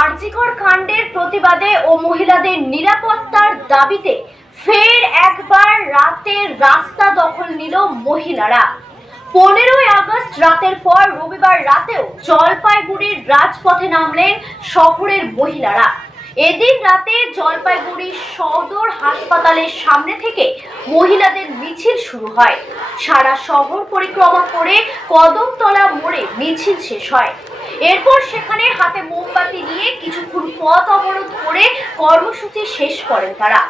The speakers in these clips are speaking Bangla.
আরজিকর কাণ্ডের প্রতিবাদে ও মহিলাদের নিরাপত্তার দাবিতে ফের একবার রাতে রাস্তা দখল নিল মহিলারা। 15ই আগস্ট রাতের পর রবিবার রাতেও জলপাইগুড়ির রাজপথে নামলেন শহরের মহিলারা। এদিন রাতে জলপাইগুড়ি সদর হাসপাতালের সামনে থেকে মহিলাদের মিছিল শুরু হয়। সারা শহর পরিক্রমা করে কদমতলা মোড়ে মিছিল শেষ হয়। এরপর সেখানে হাতে মোমবাতি নিয়ে কিছুক্ষণ পথ অবরোধ করে কর্মসূচি শেষ করেন তারা।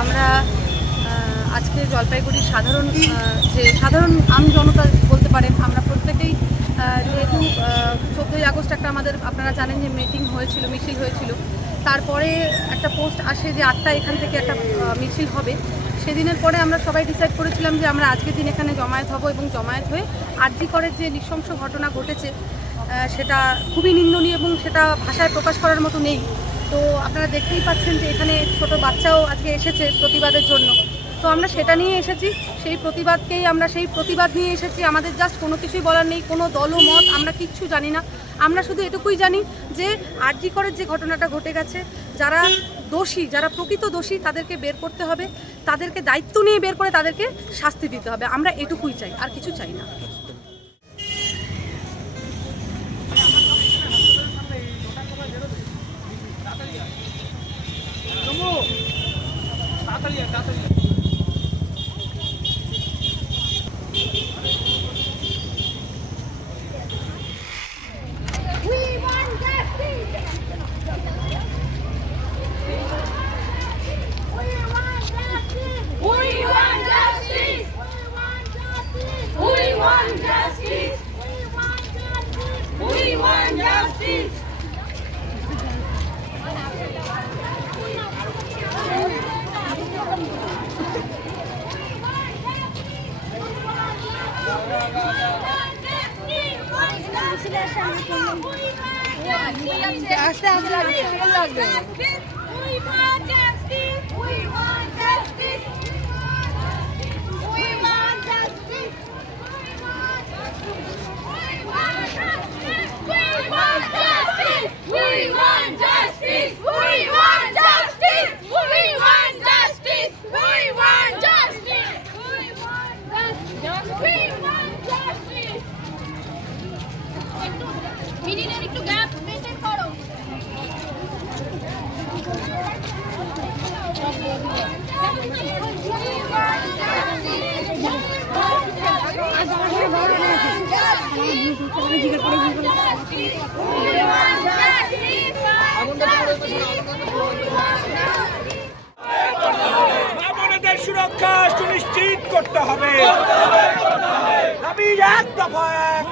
আমরা আজকে জলপাইগুড়ির সাধারণ আম জনতা বলতে পারেন, আমরা প্রত্যেকেই যেহেতু 14ই আগস্ট একটা আমাদের আপনারা জানেন যে মিছিল হয়েছিল, তারপরে একটা পোস্ট আসে যে 8টা এখান থেকে একটা মিছিল হবে। সেদিনের পরে আমরা সবাই ডিসাইড করেছিলাম যে আমরা আজকের দিন এখানে জমায়েত হব এবং জমায়েত হয়ে আরজিকরের যে নৃশংস ঘটনা ঘটেছে সেটা খুবই নিন্দনীয় এবং সেটা ভাষায় প্রকাশ করার মতো নেই। তো আপনারা দেখতেই পাচ্ছেন যে এখানে ছোট বাচ্চাও আজকে এসেছে প্রতিবাদের জন্য। তো আমরা সেটা নিয়ে এসেছি, সেই প্রতিবাদ নিয়ে এসেছি। আমাদের জাস্ট কোনো কিছুই বলার নেই, কোনো দলমত আমরা কিচ্ছু জানি না। আমরা শুধু এটুকুই জানি যে আরজিকরের যে ঘটনাটা ঘটে গেছে, যারা প্রকৃত দোষী তাদেরকে বের করতে হবে, তাদেরকে দায়িত্ব নিয়ে বের করে তাদেরকে শাস্তি দিতে হবে। আমরা এটুকুই চাই, আর কিছু চাই না। আস্তে আস্তে লাগবে। একটু গ্যাপ মেনটেন করো। মামলাদের সুরক্ষা সুনিশ্চিত করতে হবে। দাবি এক দফা এক,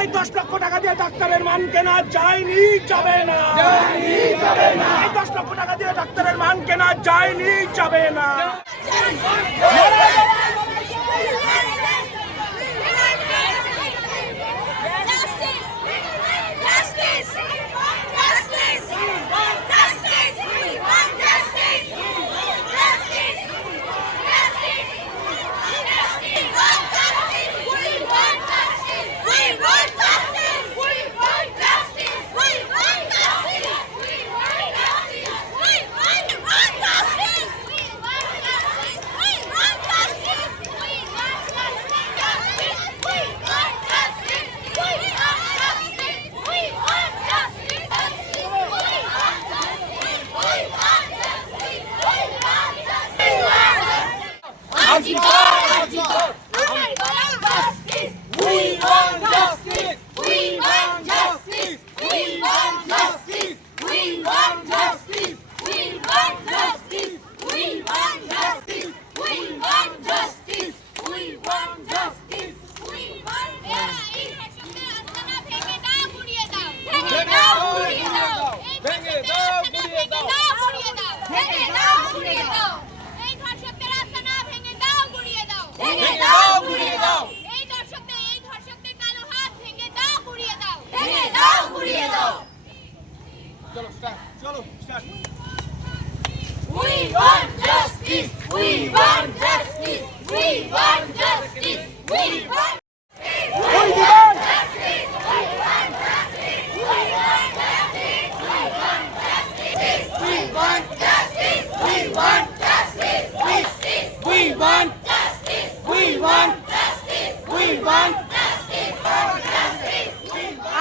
এই 10 লক্ষ টাকা দিয়ে ডাক্তারের মান কেনা যায়নি, যাবে না। এই 10 লক্ষ টাকা দিয়ে ডাক্তারের মান কেনা যায়নি, যাবে না। We want justice. We want justice. We want justice. We want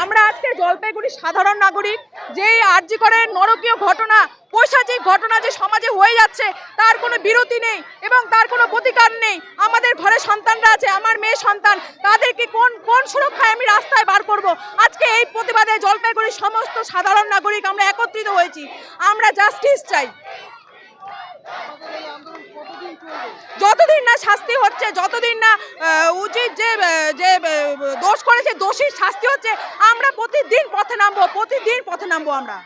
আমরা আজকে জলপাইগুড়ি সাধারণ নাগরিক যে আরজি করের নরকীয় ঘটনা, পৈশাচিক ঘটনা যে সমাজে হয়ে যাচ্ছে তার কোনো বিরতি নেই এবং তার কোনো প্রতিকার নেই। আমাদের ঘরে সন্তানরা আছে, আমার মেয়ে সন্তান, তাদেরকে কোন সুরক্ষায় আমি রাস্তায় বার করব? আজকে এই প্রতিবাদে জলপাইগুড়ির সমস্ত সাধারণ নাগরিক আমরা একত্রিত হয়েছি। আমরা জাস্টিস চাই। যতদিন না শাস্তি হচ্ছে, যতদিন না উচিত যে দোষ করেছে দোষীর শাস্তি হচ্ছে, আমরা প্রতিদিন পথে নামবো আমরা।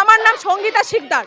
আমার নাম সঙ্গীতা শিকদার।